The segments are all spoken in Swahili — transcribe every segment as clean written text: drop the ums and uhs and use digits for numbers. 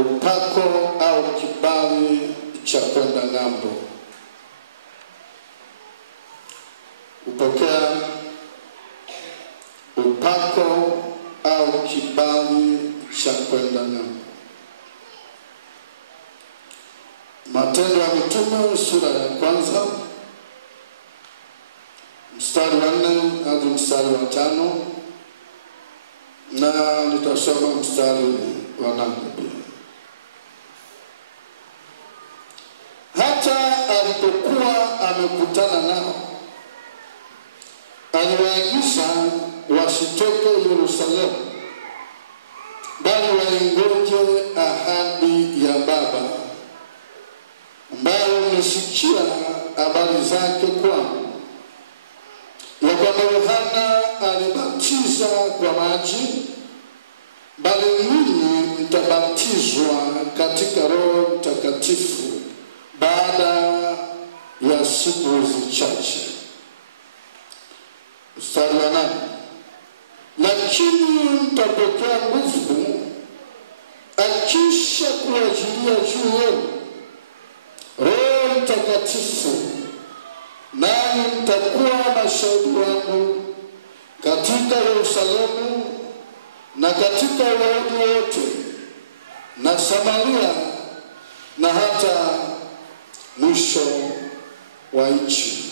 upako au kibali cha kwenda ng'ambo. Upokea upako au kibali cha kwenda ng'ambo. Matendo ya Mitume sura ya 1 mstari wa 4 hadi mstari wa 5, na nitasoma mstari wa 8 pia. Hata alipokuwa amekutana nao, aliwaagiza wasitoke Yerusalemu, bali waingoje ahadi ya Baba, ambayo mmesikia habari zake kwangu, ya kwamba Yohana alibatiza kwa maji, bali ninyi mtabatizwa katika Roho Mtakatifu baada ya siku zichache. Mstari wa 8, lakini mtapokea nguvu akisha kuajilia juu yenu Roho Mtakatifu, nanyi mtakuwa mashahidi wangu katika Yerusalemu na katika Uyahudi wote na Samaria na hata mwisho wa nchi.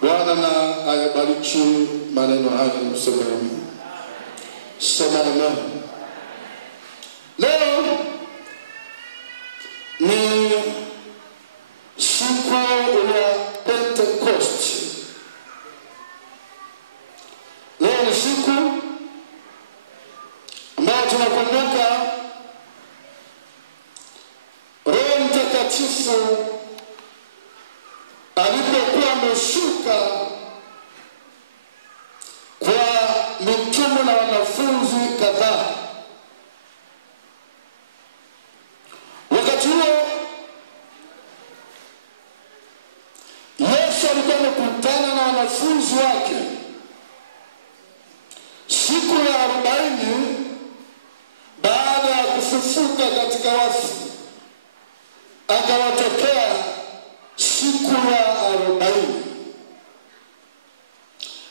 Bwana na ayabariki maneno haya msomaji. Sema amen. Leo ni siku ya Pentecost. Leo ni siku ambayo tunakumbuka Roho Mtakatifu alipokuwa ameshuka kwa mitume na wanafunzi kadhaa. Wakati huo Yesu alikuwa amekutana na wanafunzi wake siku ya 40 baada ya kufufuka katika wafu. Akawatokea siku ya 40.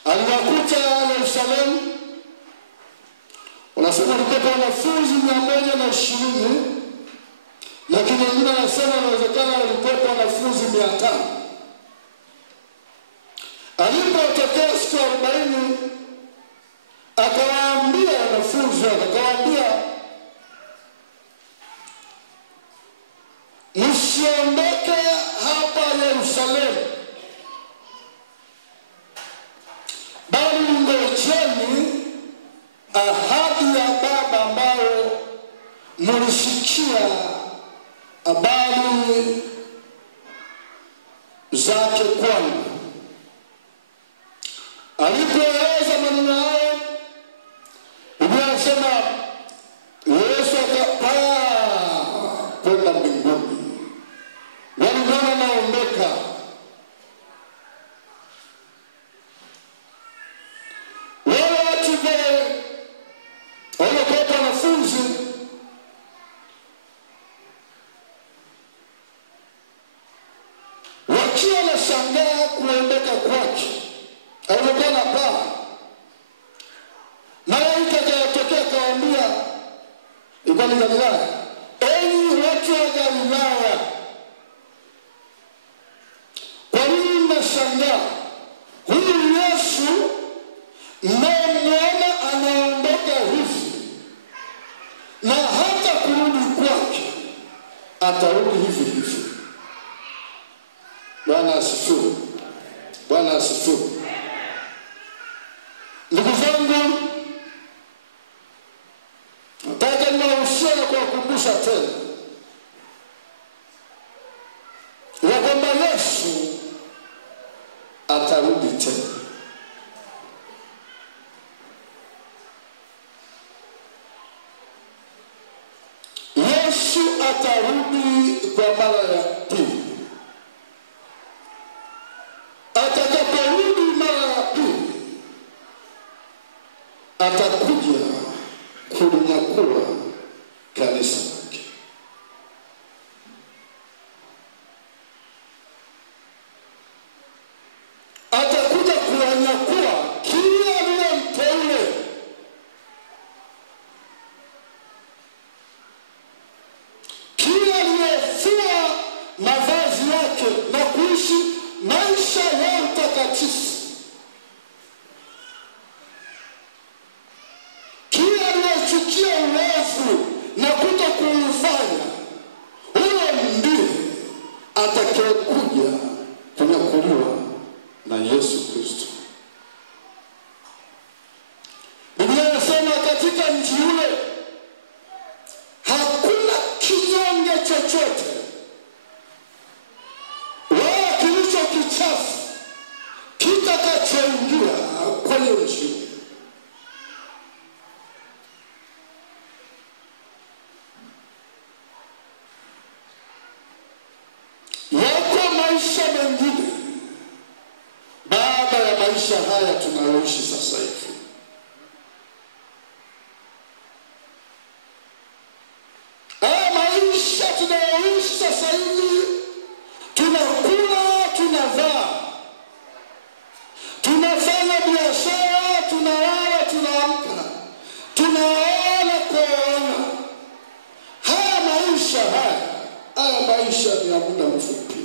Aliwakuta Yerusalemu. Wanasema walikuwa wanafunzi 120, lakini wengine wanasema inawezekana walikuwa wanafunzi 500. Alipotokea siku ya 40, akawaambia wanafunzi wake, akawaambia, msiondoke hapa Yerusalemu, bali ngojeni ahadi ya Baba ambayo mlisikia habari zake kwangu. Alipoeleza maneno hayo, Biblia inasema Yesu akapaa kwenda mbinguni. Waliona anaondoka. Wale watu waliokuwa wanafunzi wakiwa wanashangaa kuondoka kwake. Alikuwa na paa. Malaika akatokea akawaambia, ilikuwa ni Galilaya, enyi watu wa Galilaya, kwa nini mnashangaa? Huyu Yesu mmemwona anaondoka hivi, na hata kurudi kwake atarudi hivi hivi. Bwana asifiwe. Bwana asifiwe. Ndugu zangu, nataka niwahusie kwa kukumbusha tena ya kwamba Yesu atarudi tena. Yesu atarudi kwa mara ya pili. Atakaporudi mara ya pili, atakuja kulinyakua kanisa. mavazi yake na kuishi maisha ya utakatifu. Kila anayechukia uovu na kutokuufanya, huyo ndiye atakayekuja kunyakuliwa na Yesu Kristo. Biblia inasema katika mji ule hakuna kinyonge chochote wala kilicho kichafu kitakachoingia kwenye mji. Yako maisha mengine baada ya maisha haya tunayoishi sasa hivi. Maisha tunayoishi sasa hivi, tunakula, tunavaa, tunafanya biashara, tunalala, tunaamka, tunaona kuona. Haya maisha ni ya muda mfupi,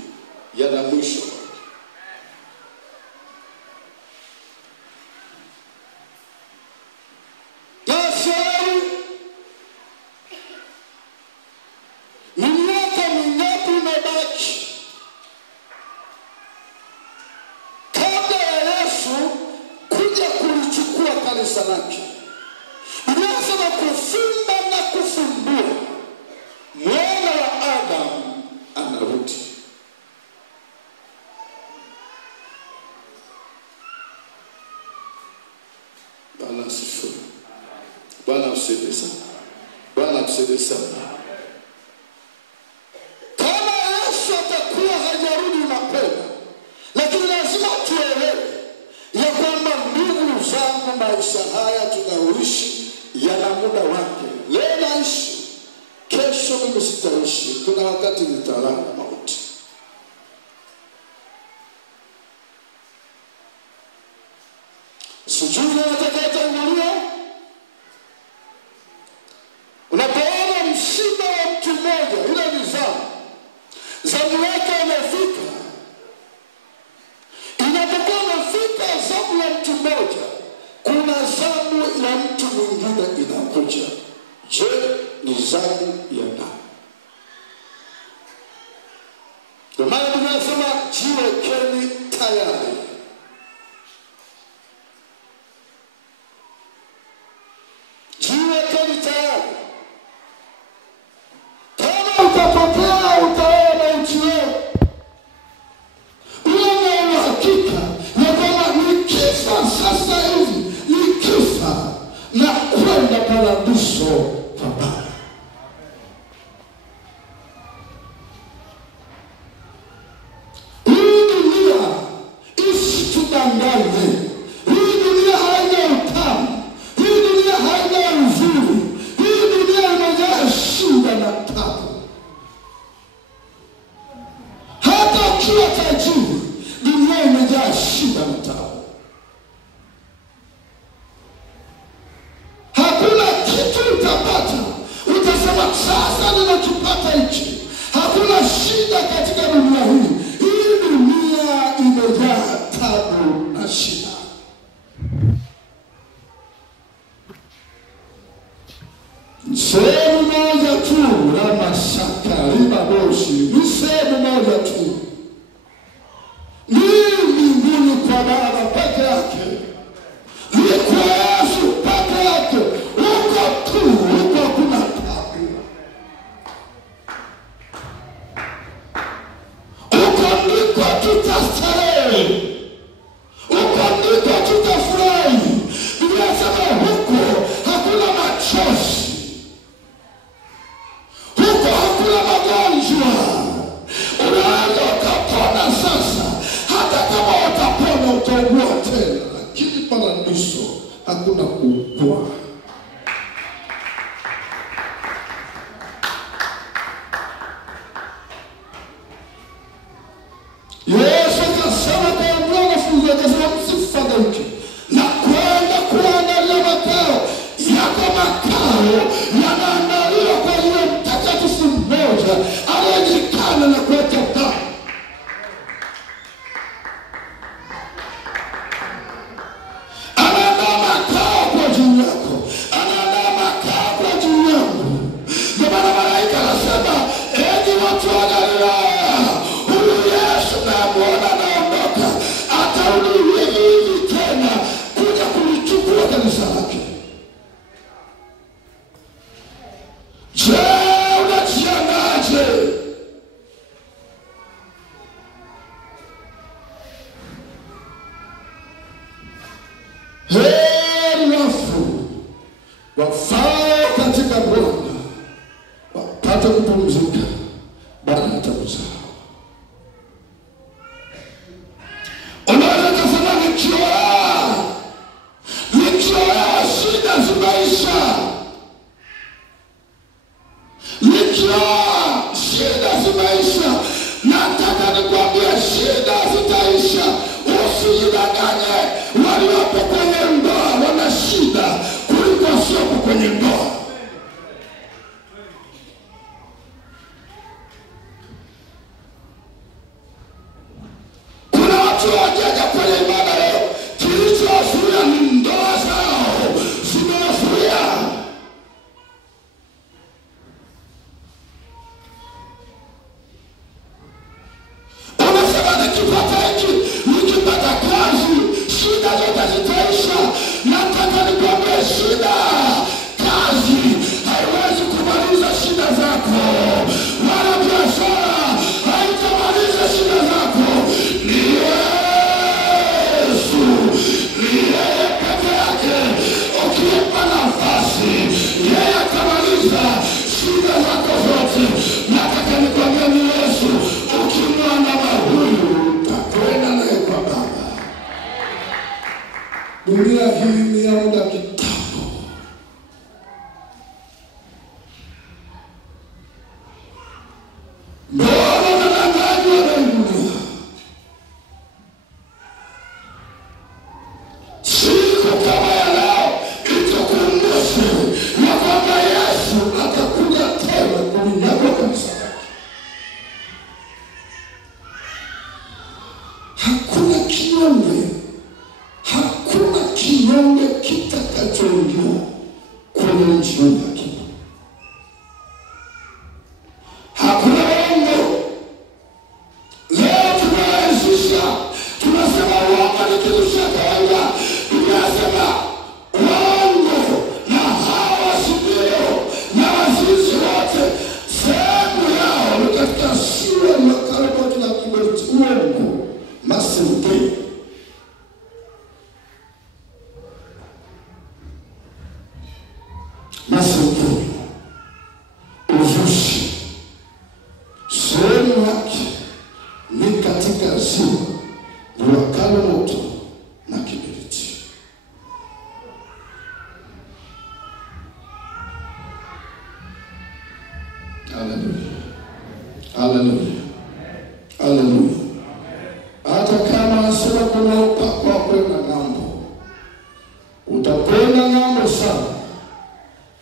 yana mwisho. Salaki. Unasema kufumba na kufumbua. Mwana wa Adamu anarudi. Bwana asifiwe. Bwana msaidie sana. Bwana msaidie sana. Kama Yesu atakuwa hajarudi mapema, lakini lazima tuelewe ya kwamba ndugu zangu, maisha haya tunayoishi yana muda wake. Leo naishi, kesho mimi sitaishi. Kuna wakati nitalala mauti. Sijui atakayetangulia. Unapoona msiba wa mtu mmoja, ile ni zamu yake imefika. Inapokuwa imefika zamu ya mtu mmoja, kuna zamu ya mtu mwingine inakuja. Je, ni zamu ya nani? Kwa maana tunasema jiwekeni tayari. Jiwekeni tayari. Kama utatokea utaona mauti leo, uwe hakika ya kwamba nikifa sasa hivi, nikifa na kwenda paradiso pabaya. Hii dunia isitudanganye. Hii dunia haina utamu. Hii dunia haina uzuri. Hii dunia imejaa shida na taabu. Hata ukiwa tajiri, dunia imejaa shida na taabu. Hakuna kitu utapata utasema sasa ninakipata hichi. Hakuna shida katika dunia hii. Hii dunia imejaa taabu na shida. Sehemu moja tu la mashaka limaboshi, ni sehemu moja tu. Ni mbinguni kwa Baba peke yake. Ni kwa Yesu peke yake. Huko tu, huko kuna taabu. Huko ndiko tutastarehe. Huko ndiko tutafurahi. Biblia inasema huko hakuna machozi. Huko hakuna magonjwa. Unaweza ukapona sasa. Hata kama utapona utaugua tena. Lakini paradiso hakuna kuugua. Yesu akasema kwa wanafunzi, akasema msifadhaike na kwenda kuandalia makao. Yako makao yanaandaliwa kwa yule mtakatifu mmoja aliyejulikana na kuweka akasema, enyi watu wa Galilaya, huyu Yesu namuona anaondoka, atarudi hivi hivi tena kuja kulichukua kanisa lake. Je, unajiandaje? Heri wafu wafao katika Bwana wapate kupumzika baada ya taabu zao. Unaweza kusema nikiwa shida zimaisha, nikiwa shida zimaisha, nataka nikwambia shida zitaisha. Usijidanganye, waliopo kwenye ndoa wana shida kuliko wasiopo kwenye ndoa. Kuna watu wajaja kwenye ibada leo, kilichowazuia ni ndoa zao zimewazuia. Unasema nikipata hiki, nikipata kazi, shida zote zitaisha. Nataka nikwambie shida, kazi haiwezi kumaliza shida zako, wala biashara haitamaliza shida zako. Ni Yesu, ni yeye peke yake. Ukimpa nafasi, yeye atamaliza shida zako zote. Nataka nikwambie ni Yesu, ukimwandama huyu utakwenda naye kwa Baba. Dunia hii ni ya muda kitambo. Mbona unadanganywa na dunia? Siku kama ya leo itakumbusha ya kwamba Yesu atakuja tena kulinyakua kanisa lake. Hakuna kinyonge kitakachoingia kwenye nchi yake. Hakuna uongo. Leo tunaanzisha, tunasema uongo ni kitu cha kawaida. Tunasema uongo na hawa sindio na wazizi wote, sehemu yao ni katika shule ya makarabati na kiberiti. Uongo, masingi, masingi, uzushi, sehemu yake ni katika ziwa liwakalo moto na kiberiti. Haleluya, haleluya, haleluya. Hata kama asema kuna upako wa kwenda ng'ambo, utakwenda ng'ambo sana,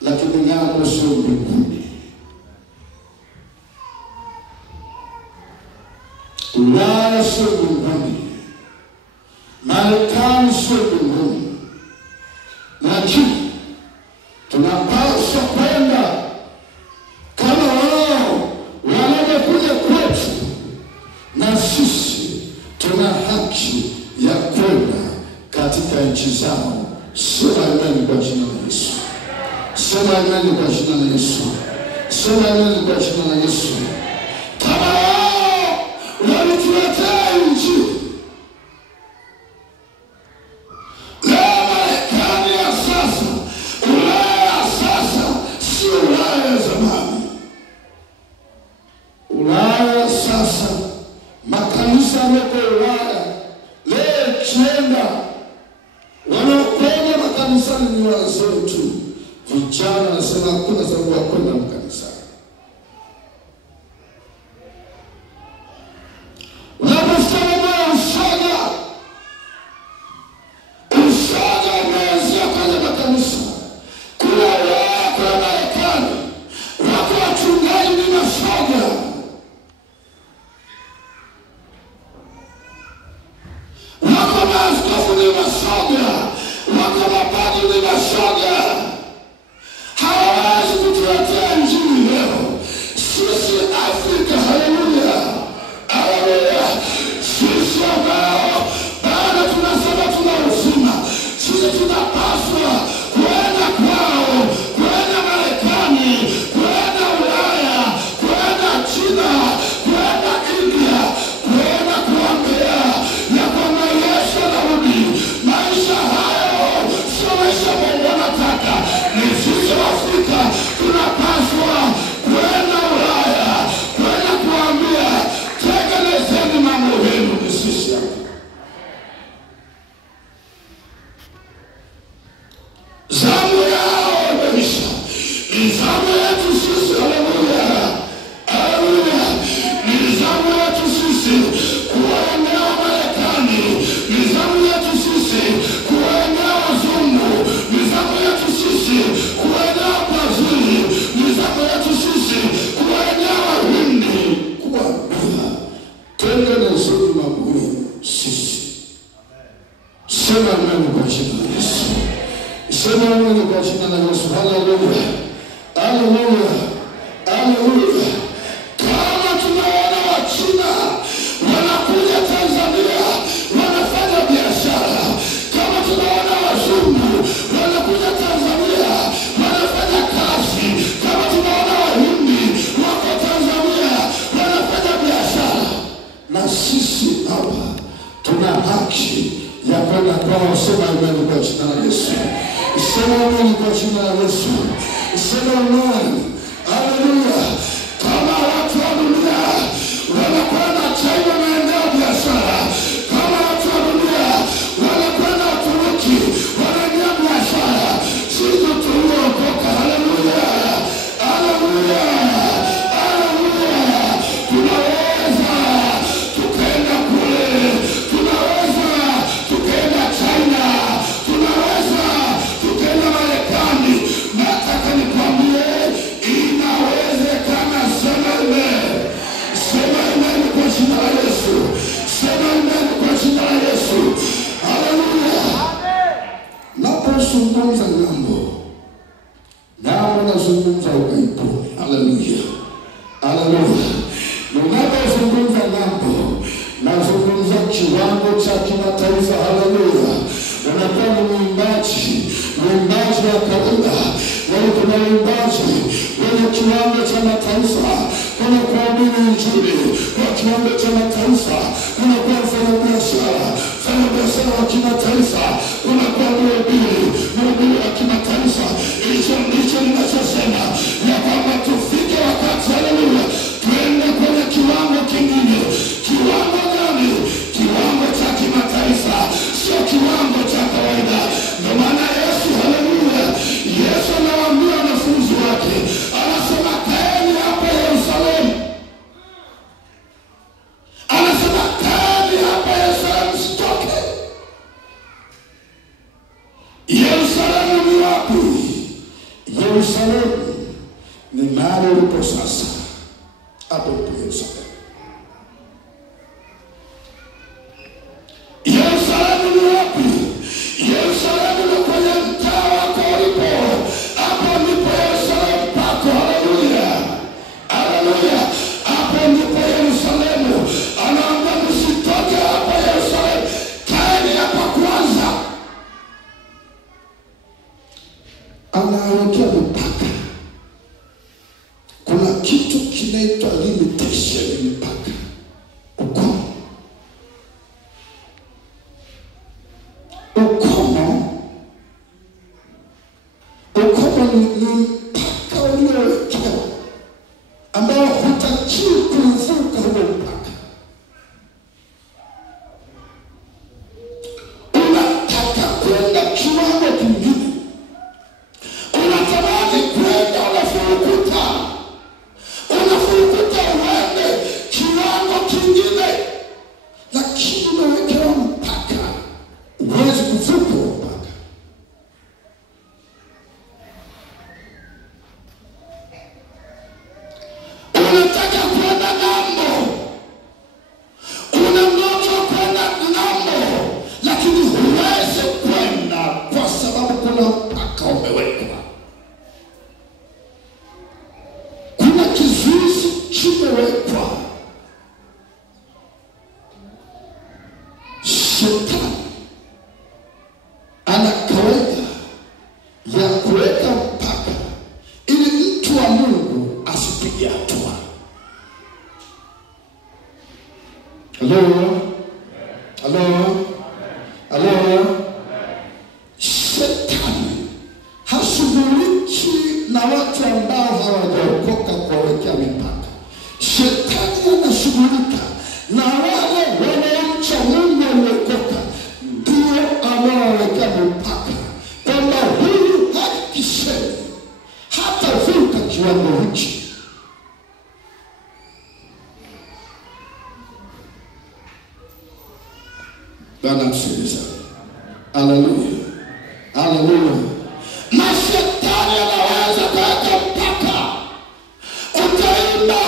lakini ng'ambo sio mbinguni. Ulaya sio mbinguni, Marekani sio mbinguni. Lakini tunapaswa kwenda kama wao wanapokuja kwetu, na sisi tuna haki ya kwenda katika nchi zao. Sema amen kwa jina la Yesu. Sema amen kwa jina la Yesu. Sema amen kwa jina la Yesu. Kama wao walituletea nchi, leo Marekani ya sasa, Ulaya ya sasa, sio Ulaya ya zamani. Ulaya sasa, makanisa yako Ulaya leo kienda, wanaokwenda makanisani ni wazee tu. Vijana wanasema hakuna sababu ya kwenda makanisani. Unaposema moyo ushaga umeanzia kwenye makanisa. Kuna Ulaya, kuna Marekani, wako wachungaji ni mashoga. Wako maaskofu ni mashoga, wako mapadri ni mashoga. Hawawezi kutuletea Injili Ni zamu yetu sisi, haleluya, haleluya. Ni zamu yetu sisi kuwaendea Marekani. Ni zamu yetu sisi kuwaendea wazungu. Ni zamu yetu sisi kuwaendea Brazili. Ni zamu yetu sisi kuwaendea Wahindi. Kuwaambia tengenezeni mambo yenu sisi. Sema amen kwa jina la Yesu. Sema amen kwa jina la Yesu. Haleluya. Haleluya. Haleluya. Kama tunaona Wachina wanakuja Tanzania wanafanya biashara, kama tunaona wazungu wanakuja Tanzania wanafanya kazi, kama tunaona Wahindi wako Tanzania wanafanya biashara, na sisi hapa tuna haki ya kwenda kwao. Sema amen kwa jina la Yesu. Sema amen kwa jina la Yesu. Sema amen. Haleluya. Kama watu wa dunia wanakwenda China maeneo biashara, kama watu wa dunia wanakwenda Uturuki wanaendea biashara, sisi tuliokoka, haleluya, haleluya, haleluya, tunaweza tukaenda kule, tunaweza tukaenda China, tunaweza tukaenda Marekani. Nataka nikwambie inawezekana. Sema amen. Sema amen kwa jina la Yesu. Sema amen kwa jina la Yesu. Haleluya. Napozungumza ng'ambo, nazungumza ugaibuni. Haleluya. Haleluya. Ninapozungumza ng'ambo, nazungumza kiwango cha kimataifa. Haleluya. Unakuwa ni mwimbaji wa kawaida, wale kuna mwimbaji wenye kiwango cha mataifa, kuna kuhubiri injili kwa kiwango cha mataifa, kuna kuwa mfanyabiashara wa kimataifa, kuna kuwa mhubiri wa kimataifa. Hicho ndicho ninachosema ya kwamba tufike wakati, haleluya, tuende kwenye kiwango kingine. Kiwango gani? Kiwango cha kimataifa, sio kiwango cha kawaida. Ndio maana Yesu, haleluya, Yesu anawaambia wanafunzi wake, anasema kaeni hapa Yerusalemu. Anasema kaeni hapa Yerusalemu, msitoke. Yerusalemu ni wapi? Yerusalemu ni mahali ulipo sasa. Hapo ulipo Yerusalemu. Yerusalemu ni wapi? Yerusalemu ni kwenye mtaa wako ulipo. Hapo ndipo Yerusalemu pako. Haleluya. Haleluya. Hapo ndipo Yerusalemu. Anaomba msitoke hapa Yerusalemu. Kaeni hapa kwanza. Anawekea mipaka. Kuna kitu kinaitwa limitation, mipaka. Ukomo ni mpaka uliowekewa ambao hutakiwi kuvuka huo mpaka. Unataka kwenda kiwango kingine, unatamani kwenda, unafurukuta uende kiwango kingine, lakini umewekewa mpaka, huwezi kuvuka huo mpaka. Unataka kwenda ng'ambo, una ndoto kwenda ng'ambo, lakini huwezi kwenda kwa sababu kuna mpaka umewekwa. Kuna kizuizi kimewekwa. Shetani ana kawaida ya kuweka mpaka ili mtu wa Mungu asipige hatua. Halo? Halo? Halo? Shetani hashughuliki na watu ambao hawajaokoka kuwekea mipaka. Shetani anashughulika na wale wanaomcha Mungu waliokoka, ndio ambao wawekea mipaka. Kwamba huyu hakikisheni hata kiwango hichi. Bwana msikiza. Haleluya. Haleluya. Na shetani anaweza kuweka mpaka utaimba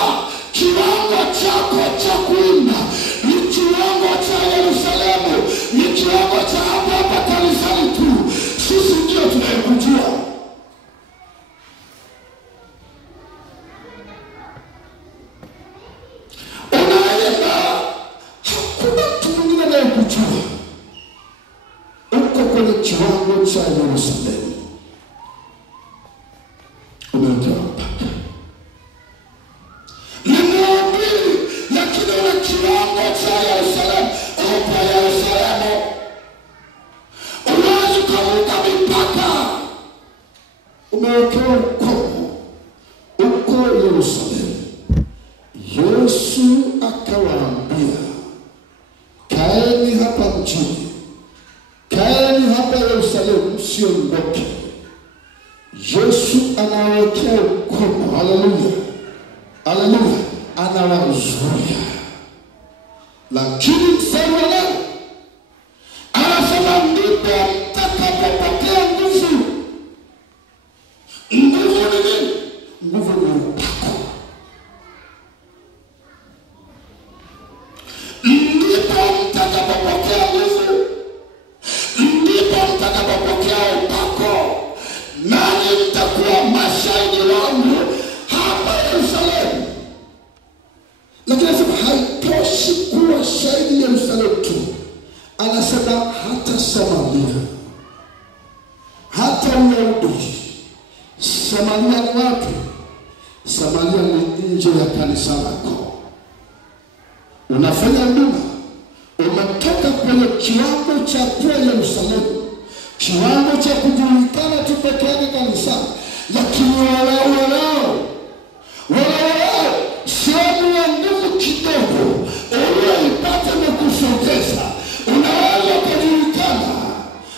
kiwango chako cha kuimba ni kiwango cha Yerusalemu, ni kiwango cha hapa kanisani tu. Sisi ndio tunayekujua. Unaimba, hakuna mtu mwingine anayekujua. Uko kwenye kiwango cha Yerusalemu. Umewekewa mpaka. Lakini una kiwango cha Yerusalemu. Uko Yerusalemu. Unaweza kuvuka mipaka. Umewekewa ukomo. Uko Yerusalemu. Yesu akawaambia, kaeni hapa mjini. Kaeni hapa Yerusalemu, msiondoke. Yesu anawekea ukomo. Haleluya. Haleluya. Anawazuia. Lakini mstari wa leo anasema ndipo mtakapopokea nguvu. Nguvu ni nini? Nguvu ni upako. Ndipo mtakapopokea nguvu. Ndipo mtakapopokea upako. Nanyi mtakuwa mashahidi wangu hapa Yerusalemu. Lakini anasema haitoshi kuwa shahidi Yerusalemu tu. Anasema hata Samaria, hata Uyahudi. Samaria ni wapi? Samaria ni nje ya kanisa lako. Unafanya huduma, umetoka kwenye kiwango cha kuwa Yerusalemu, kiwango cha kujulikana tu peke yake kanisani. Lakini walao sehemu ya nguvu kidogo uliyoipata na kusogeza, unaweza kujulikana.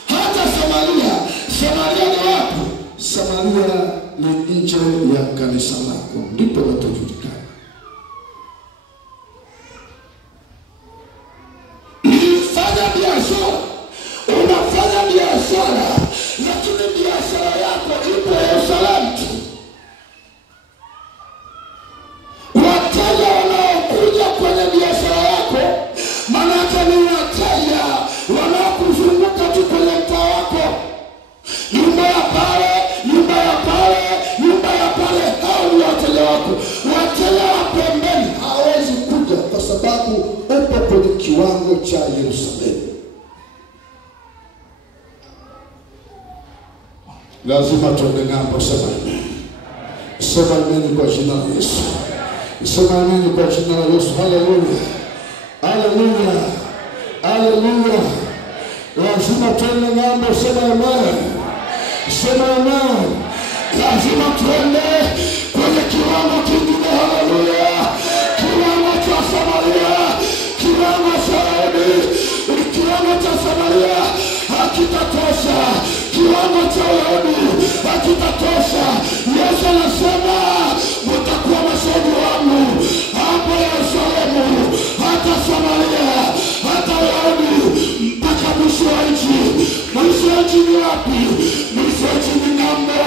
Hata Samaria. Samaria ni wapi? Samaria ni nje ya kanisa lako, ndipo unajulikana. Unafanya biashara, lakini biashara yako ipo Yerusalemu tu. Wateja wanaokuja kwenye biashara yako, manake ni wateja wanaokuzunguka tu kwenye mtaa wako. Nyumba ya pale, nyumba ya pale, nyumba ya pale, hao ni wateja wako. Wateja wa pembeni hawezi kuja kwa sababu upo kwenye kiwango cha Yerusalemu. Lazima tuende ng'ambo. Sema amen. Sema amen kwa jina la Yesu. Sema amen kwa jina la Yesu. Haleluya. Haleluya. Haleluya. Lazima tuende ng'ambo. Sema amen. Sema amen. Lazima tuende kwenye kiwango kingine. Haleluya. Kiwango cha Samaria, kiwango cha Uyahudi. Kiwango cha Samaria hakitatosha. Kiwango cha Uyahudi hakitatosha. Yesu anasema mtakuwa mashahidi wangu hapa Yerusalemu, hata Samaria, hata Uyahudi, mpaka mwisho wa nchi. Mwisho wa nchi ni wapi? Mwisho wa nchi ni ng'ambo.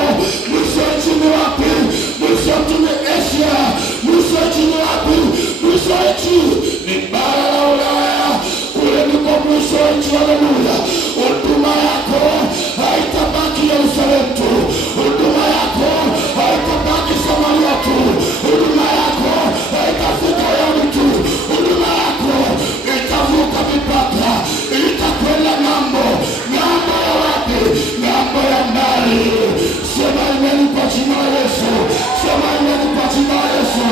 Mwisho wa nchi ni wapi? Mwisho wa nchi ni Asia. Mwisho wa nchi ni wapi? Mwisho wa nchi ni bara la Ulaya. Kule ndiko mwisho wa nchi. Haleluya. Huduma yako haitabaki Yerusalemu tu. Huduma yako haitabaki Samaria tu. Huduma yako haitafika Uyahudi tu. Huduma yako itavuka mipaka, itakwenda ng'ambo. Ng'ambo ya wapi? Ng'ambo ya mbali. Sema amen kwa jina la Yesu. Sema amen kwa jina la Yesu.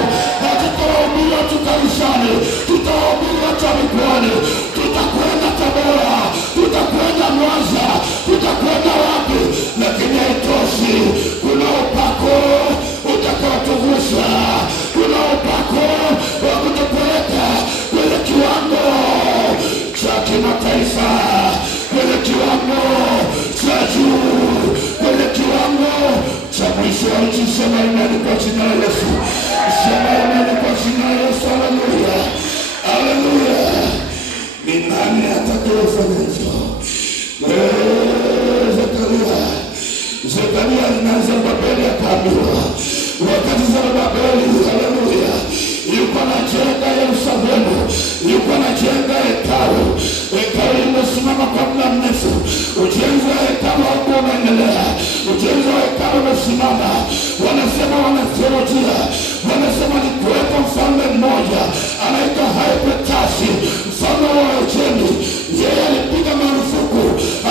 Hatutawahubiri watu kanisani, tutawahubiri watu mikoani. Tutakwenda Tabora, tutakwenda Mwanza, tutakwenda wapi? Lakini haitoshi. Kuna upako utakaotuvusha. Kuna upako wa kutupeleka kwenye kiwango cha kimataifa, kwenye kiwango cha juu, kwenye kiwango cha mwisho. sauti, sema imani kwa jina la Yesu. Sema imani kwa jina la Yesu. Haleluya. Haleluya. Ni nani atakayefanya hivyo? Zekaria na Zerubabeli akaambiwa. Wakati Zerubabeli, haleluya, yuko anajenga Yerusalemu, yuko anajenga hekalu. Hekalu limesimama kwa muda mrefu. Ujenzi wa hekalu hapo unaendelea. Ujenzi wa hekalu umesimama. Wanasema wanatheolojia, wanasema ni kuwepo mfalme mmoja anaitwa Hypertasi, mfalme wa Uajemi. Yeye alipiga marufuku,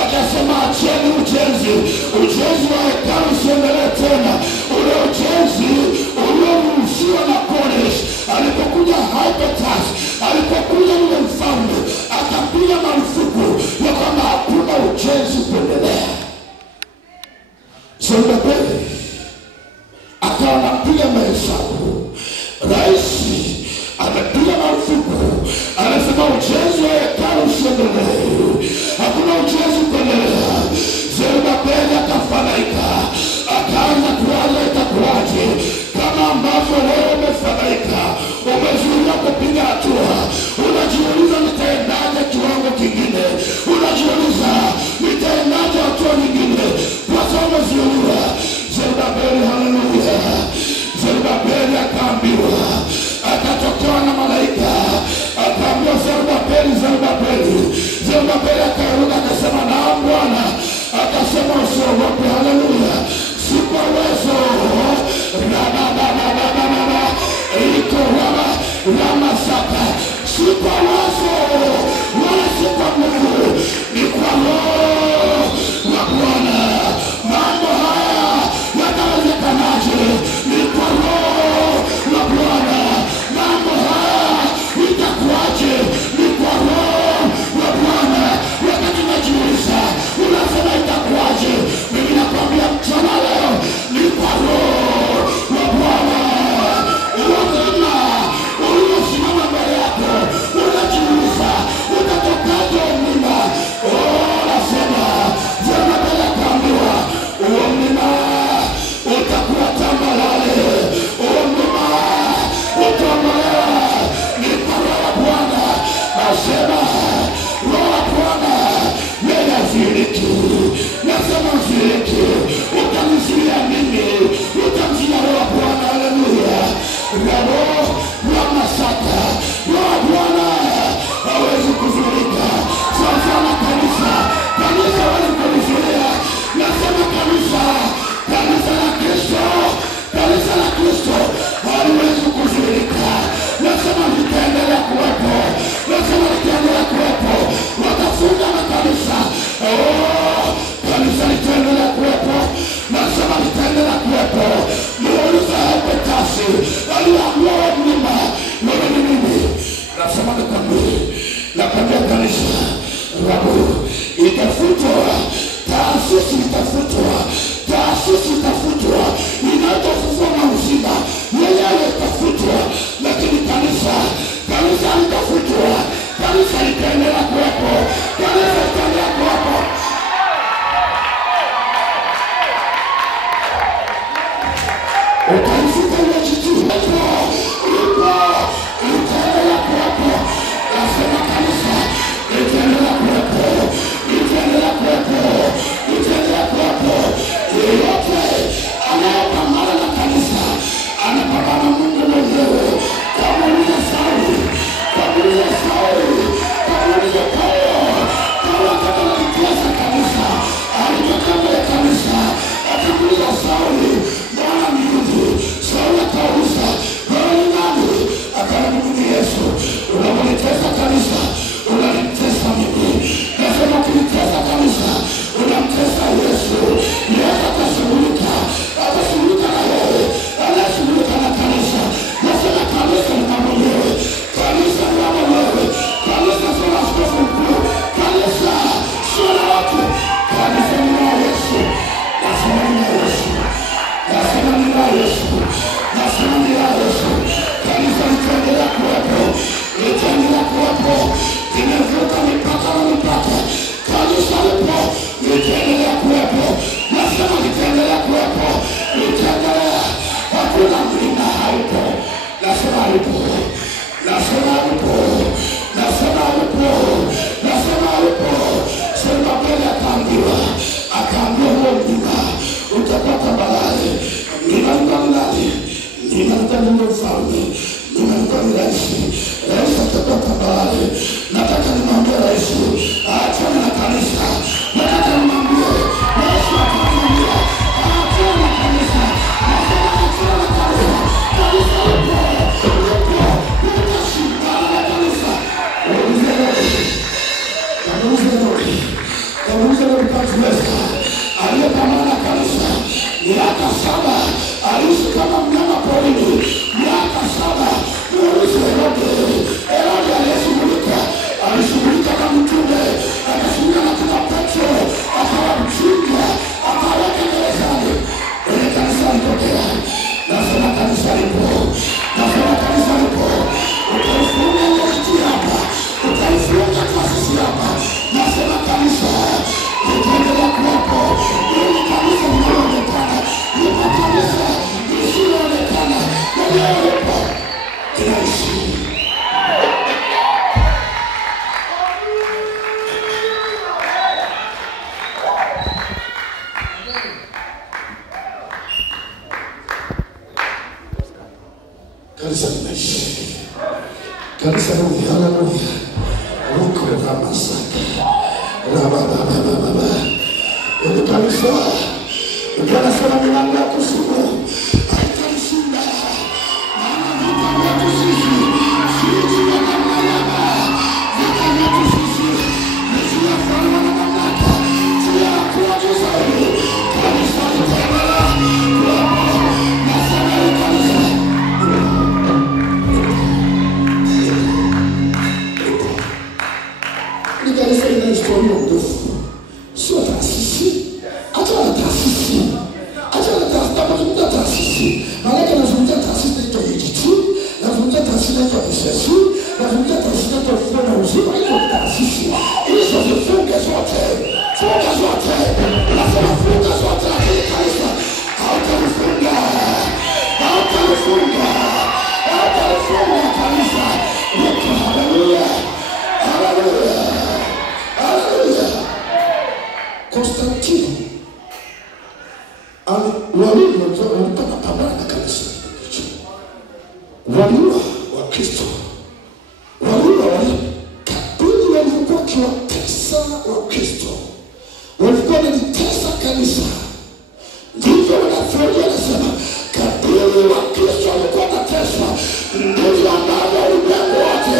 akasema acheni ujenzi. Ujenzi wa hekalu usiendelee tena. Ule ujenzi ulioruhusiwa na Koresh. Alipokuja Hypertasi, alipokuja yule mfalme, akapiga marufuku ya kwamba hakuna ujenzi kuendelea. Zerubabeli akawa anapiga mahesabu. Rais amepiga marufuku, anasema ujenzi wa hekalu usiendelee. Hakuna ujenzi kuendelea. Zerubabeli akafadhaika, akaanza kuwaza itakuwaje. Kama ambavyo leo umefadhaika, umezuia kupiga hatua, unajiuliza nitaendaje kiwango kingine, unajiuliza nitaendaje hatua nyingine, kwa sababu umezuia. Zerubabeli, haleluya, Zerubabeli akaambiwa, akatokewa na malaika, akaambiwa Zerubabeli, Zerubabeli. Zerubabeli akaruka akasema naam Bwana. Akasema usiogope, haleluya, si kwa uwezo iko rama saka, si kwa uwezo wala si kwa nguvu, ni kwa Roho wa Bwana. Mambo haya yatawezekanaje? Ni kwa Roho wa Bwana. Mambo haya itakuwaje? Ni kwa Roho wa Bwana. Wakati unajiuliza, unasema itakuwaje? Mimi nakwambia mchana leo, ni kwa Roho wa Bwana. Unaona uliosimama mbele yako, unajiuliza utatokaje mlima? Nasema Zerubabeli akaambiwa, huo mlima utakuwa tambalale, huo mlima utaondolewa. Ni kwa Roho wa Bwana. Nasema Roho wa Bwana yeye aziliki. Nasema aziliki. Utamzilia mimi, utamzilia Roho wa Bwana. Haleluya. Roho wa masaka, Roho wa Bwana hawezi kuzuilika. Sasa na kanisa hawezi kuzuia. Nasema kanisa la Kristo, kanisa la Kristo haliwezi kuzuilika. Nasema litaendelea kuwepo. Nasema litaendelea kuwepo. Watafunga makanisa, kanisa litaendelea kuwepo. Nasema litaendelea kuwepo. Muuliza Hypertasi, aliambiwa mlima, wewe ni nini? Nasema nakwambia kanisa Rabu itafutwa, taasisi itafutwa, taasisi itafutwa, inatofufua na uzima yeye itafutwa, lakini kanisa litafutwa. Kanisa litaendelea kuwepo. Kanisa litaendelea kuwepo. Utaifuta ile jitu ipo, itaendelea kuwepo. Nasema kanisa itaendelea kuwepo, itaendelea kuwepo, itaendelea ninahitaji mfalme, ninahitaji rais. Rais atakuwa tambarare. Nataka nimwambie rais, achana na kanisa. Nataka nimwambie rais atakuambia, achana na kanisa. Nasema achana na kanisa. Kanisa lipo. Utashindana na kanisa. Kaulize na mkazuweza. Aliyepambana na kanisa miaka 7, aliishi kama mnyama porini miaka 7. Muulize Herode aliyeshughulika, alishughulika na mtume, akashughulika na kina Petro, akawa mchinja, akaweka gerezani. Kwenye kanisa litokea. Nasema kanisa lipo. Nasema kanisa lipo. Utaifunga nchi hapa. Utaifunga taasisi hapa. Nasema kanisa litaendelea kuwepo. Ili kanisa linaloonekana, lipo kanisa lisiloonekana, linalopo linaishi. Kanisa linaishi. Kanisa linaishi. Haleluya. Mungu kama saka. Ili kanisa ukanasema milango ya kuzimu haitanishinda. Maana vita vyetu sisi si vya mamlaka. Vita vyetu sisi ni vya falme na mamlaka. Vya kuagiza hili kanisa litaendelea kuwepo. Nasema hili kanisa ni kanisa lina historia ndefu. Sio taasisi. Achana na taasisi. Achana na taasisi. Taasisi. Maana nazungumzia taasisi inaitwa EGT, nazungumzia taasisi inaitwa BCS, nazungumzia taasisi inaitwa Fufuo na Uzima. Hizo ni taasisi. Hizo zifunge zote. Funga zote. Nasema funga zote. Lakini kanisa hautalifunga. Hautalifunga. Hautalifunga kanisa. Haleluya. Haleluya. Haleluya. Konstantino walikuwa napambana na kanisa. Waliua wa Kristo. Waliua kadiri walikuwa kiwatesa wa Kristo. Walikuwa wanalitesa kanisa. Ndivyo wanafunzi wanasema kadiri wa Kristo walikuwa wanateswa, ndivyo ambavyo ulimwengu wote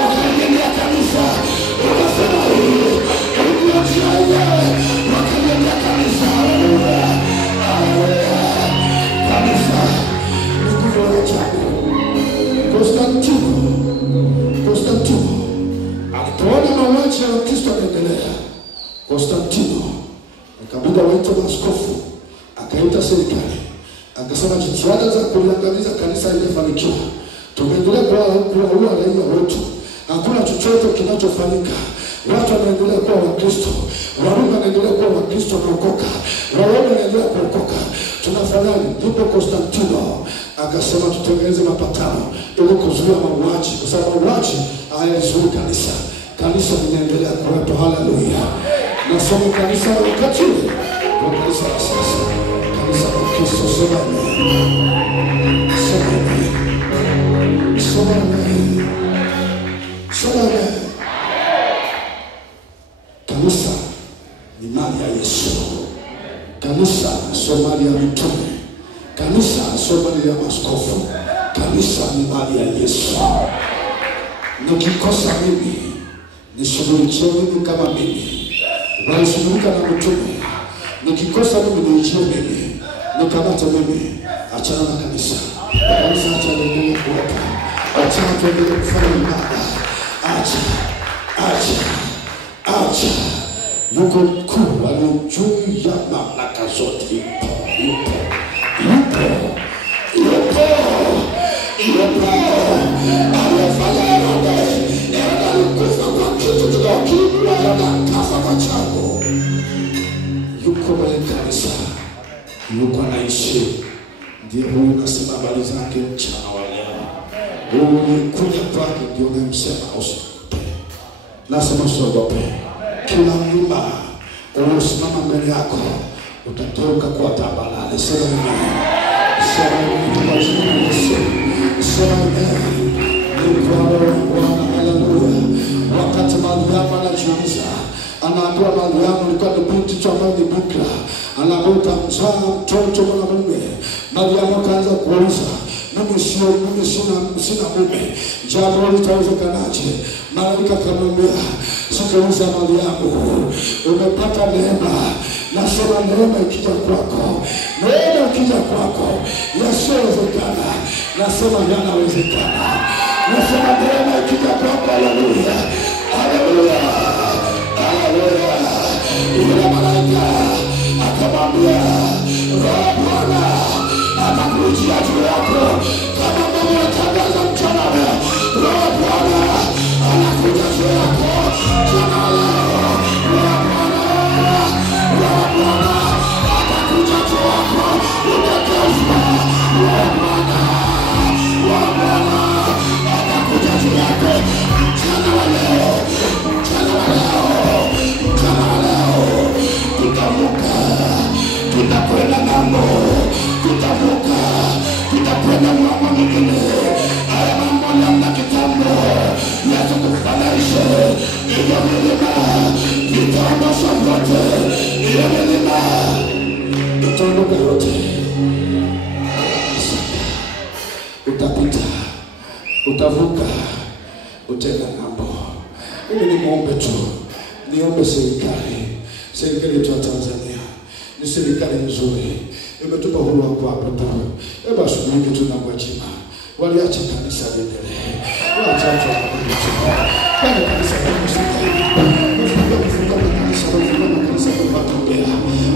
wakaendelea kanisa. Wakasema hii ndio njia yenyewe, wakaendelea kanisa. Haleluya. Haleluya. Kanisa ni nguvu ya ajabu. Konstantino alipoona mauaji ya Kristo yanaendelea, Konstantino akabidi waite maaskofu, akaita serikali, akasema jitihada za kuliangamiza kanisa haijafanikiwa. Tumeendelea kuwaua raia wetu, hakuna chochote kinachofanyika. Watu wanaendelea kuwa Wakristo, Warumi wanaendelea kuwa Wakristo wanaokoka, Warumi wanaendelea kuokoka. Tunafanyaje? Ndipo Konstantino akasema tutengeneze mapatano ili kuzuia mauaji, kwa sababu mauaji hayalizuii kanisa. Kanisa linaendelea kuwepo. Haleluya. Nasema kanisa la wakati ule, kanisa la sasa, kanisa la Kristo. Sema amen. Sema amen. Sema amen. Sema amen. Kanisa ni mali ya Yesu. Kanisa sio mali ya mitume. Kanisa sio mali ya maaskofu. Kanisa ni mali ya Yesu. Nikikosa mimi, nishughulikie mimi kama mimi. Wanashughulika na mitume. Nikikosa mimi, niichie mimi. Nikamate mimi. Achana na kanisa. Kanisa acha liendelee kuwepo. Acha tuendelee kufanya ibada. Acha. Yuko mkuu aliye juu ya mamlaka zote. Yupo. Amefanya Herode alikufa kwa kitu kidogo, akafa kwa chango. Yuko mwenye kanisa. Yuko anaishi. Ndiye huyu nasema habari zake mchana wa leo. Huyu kuja kwake ndio umemsema usiogope. Nasema usiogope. Kila mlima unaosimama mbele yako utatoka kwa tambarare. Sema amen. Sema amen. ukamzaa mtoto mwanamume. Mariamu akaanza kuuliza, mimi sina mume, jambo litawezekanaje? Malaika akamwambia, sikiliza Mariamu, umepata neema. Nasema neema ikija kwako, neema ikija kwako, yasiyowezekana nasema yanawezekana. Nasema neema ikija kwako, haleluya, haleluya, haleluya. Yule malaika akamwambia, Roho Bwana atakujia juu yako, kama Mungu atangaza mchana leo. Roho Bwana anakuja juu yako mchana leo. Roho Bwana atakuja juu yako, utakazwa. Roho Bwana atakuja juu yako mchana leo, mchana leo, mchana leo. Tutavuka, tutakwenda ng'ambo, tutavuka, tutakwenda ng'ambo nyingine. Haya mambo namna kitambo yatakufananisha. Iyo milima itaondosha vyote, iyo milima itaondoka yote. Utapita, utavuka, utenda ng'ambo. Mimi ni muombe tu, niombe serikali yetu ya Tanzania ni serikali nzuri, imetupa huru wa kuabudu. Eba asubuhi tunangojea waliacha kanisa liendelee, waacha kanisa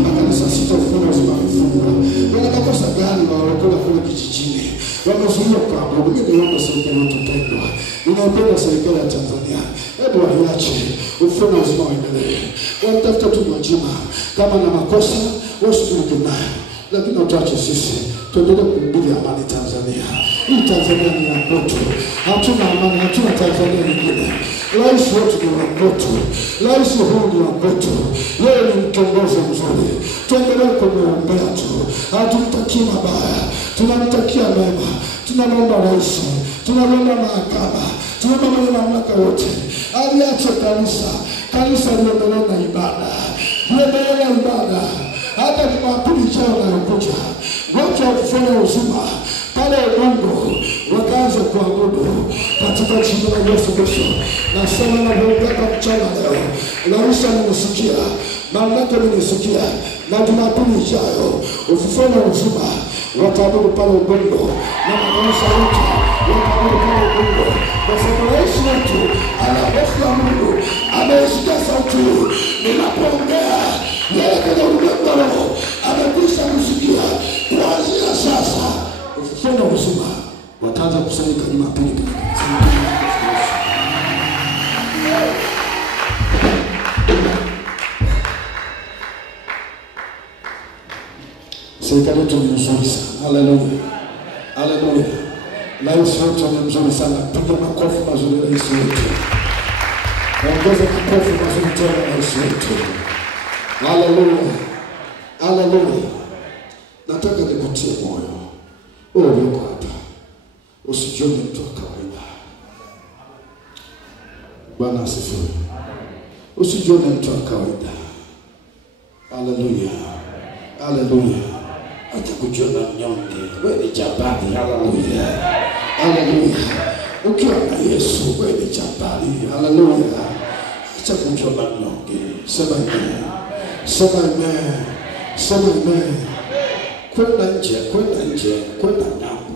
makanisa sitafunga zimafunga. Wanakosa gani wanaokola kule kijijini, wamezuia kuabudu. Mimi niombe serikali yetu pendwa, ninapenda serikali ya Tanzania, hebu waliache ufuna uzima uendelee. Wanatafuta tu majina kama na makosa washughulike naye, lakini utaache sisi tuendelee kuhubiri amani Tanzania. Hii Tanzania ni ya kwetu, hatuna amani, hatuna Tanzania nyingine. Rais wetu ni wa kwetu, rais huyu ni wa kwetu, yeye ni mtongozi mzuri. Tuendelee kumwombea tu, hatumtakii mabaya, tunamtakia mema. Tunamwomba rais, tunamwomba mahakama, tunamwomba mwenye mamlaka wote aliache kanisa liendelee na ibada, liendelee na ibada. Hata Jumapili ijayo inayokuja, watu wakufanya uzima pale Mungu wakaanza kuabudu katika jina la Yesu Kristo. Nasema na kuongea mchana leo, Laisha nimesikia, mamlaka nimesikia, na Jumapili ijayo ufufuo na uzima wataabudu pale Ubungo, na makanisa yote wataabudu pale Ubungo. Kwa sababu rais wetu ana hofu ya Mungu, amesikia sauti ninapoongea. Yeye kwenye ulimwengu wa roho amekwisha kusikia. Kuanzia sasa ufufuo na uzima wataanza kusanyika Jumapili. Serikali yetu ni nzuri sana. Haleluya, haleluya. Rais wetu ni mzuri sana. Piga makofi mazuri rais wetu. Ongeza makofi mazuri tena rais wetu. Haleluya, haleluya. Nataka nikutie moyo, wewe uko hapa, usijione mtu wa kawaida. Bwana asifiwe. Usijione mtu wa kawaida. Haleluya, haleluya. Acha kujiona mnyonge, wewe ni jabari. Haleluya, haleluya. Ukiwa na Yesu wewe ni jabari. Haleluya. Acha kujiona mnyonge. Sema amen, sema amen, sema amen. Kwenda nje, kwenda ng'ambo.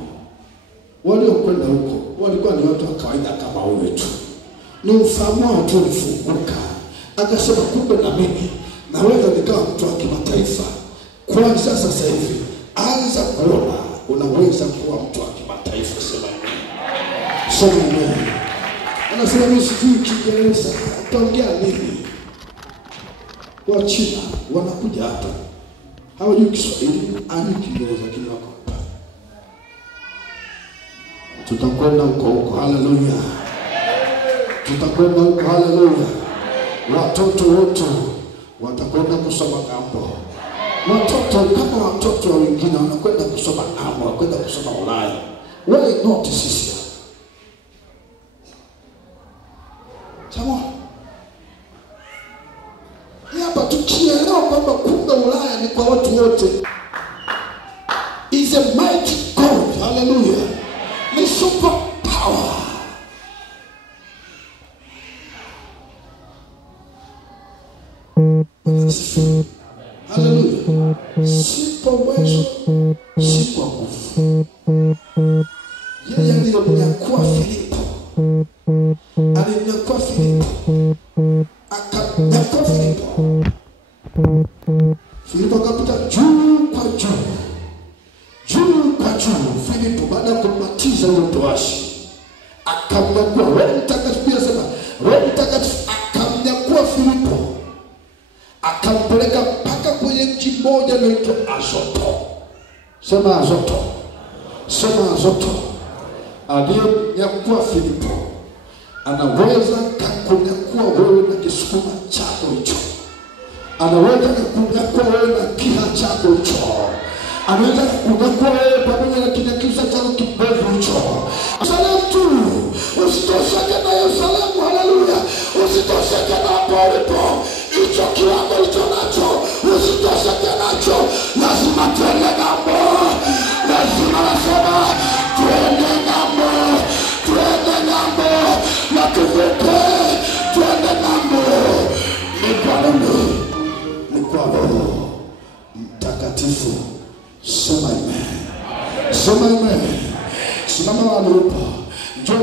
Waliokwenda huko walikuwa ni watu wa kawaida kama wewe tu. Ni ufahamu tu ulifunguka. Akasema kumbe na mimi naweza nikawa mtu wa kimataifa. Kwa sasa hivi anza kuona unaweza kuwa mtu wa kimataifa. Sema amen, sema amen. Anasema mimi sijui Kiingereza, utaongea nini? Wa China wanakuja hapa, hawajui Kiswahili, hawajui Kiingereza, lakini wako hapa. Tutakwenda huko. Haleluya, tutakwenda huko. Haleluya. Watoto wote watakwenda kusoma ng'ambo. Watoto kama watoto wengine wanakwenda kusoma ng'ambo, wanakwenda kusoma Ulaya. Wewe not sisi. Sawa? Hapa tukielewa kwamba kumbe Ulaya ni kwa watu wote. asifiwe. Haleluya. Si kwa uwezo, si kwa nguvu. Yeye aliyemnyakua Filipo, alimnyakua Filipo, akamnyakua Filipo. Filipo akapita juu kwa juu, juu kwa juu. Filipo baada ya kumbatiza yule mtoashi, akamnyakua. Roho Mtakatifu anasema, Roho Mtakatifu akamnyakua Filipo, akampeleka mpaka kwenye mji mmoja unaitwa Azoto. Sema Azoto. Sema Azoto. Aliyemnyakua Filipo anaweza kukunyakua wewe na kisukuma chako hicho. Anaweza kukunyakua wewe na kiha chako hicho. Anaweza kukunyakua wewe pamoja na kinyakyusa chako kibovu hicho. Salamu tu. Usitosheke na Yerusalemu. Haleluya. Usitosheke na hapo ulipo. Hicho kiwango hicho nacho. Usitosheke nacho. Lazima tuende ng'ambo. Lazima nasema tuende ng'ambo. Tuende ng'ambo. Na tuvuke. Tuende ng'ambo. Ni kwa nini? Ni kwa Roho Mtakatifu. Sema amen. Sema amen. Simama walipo. Njoo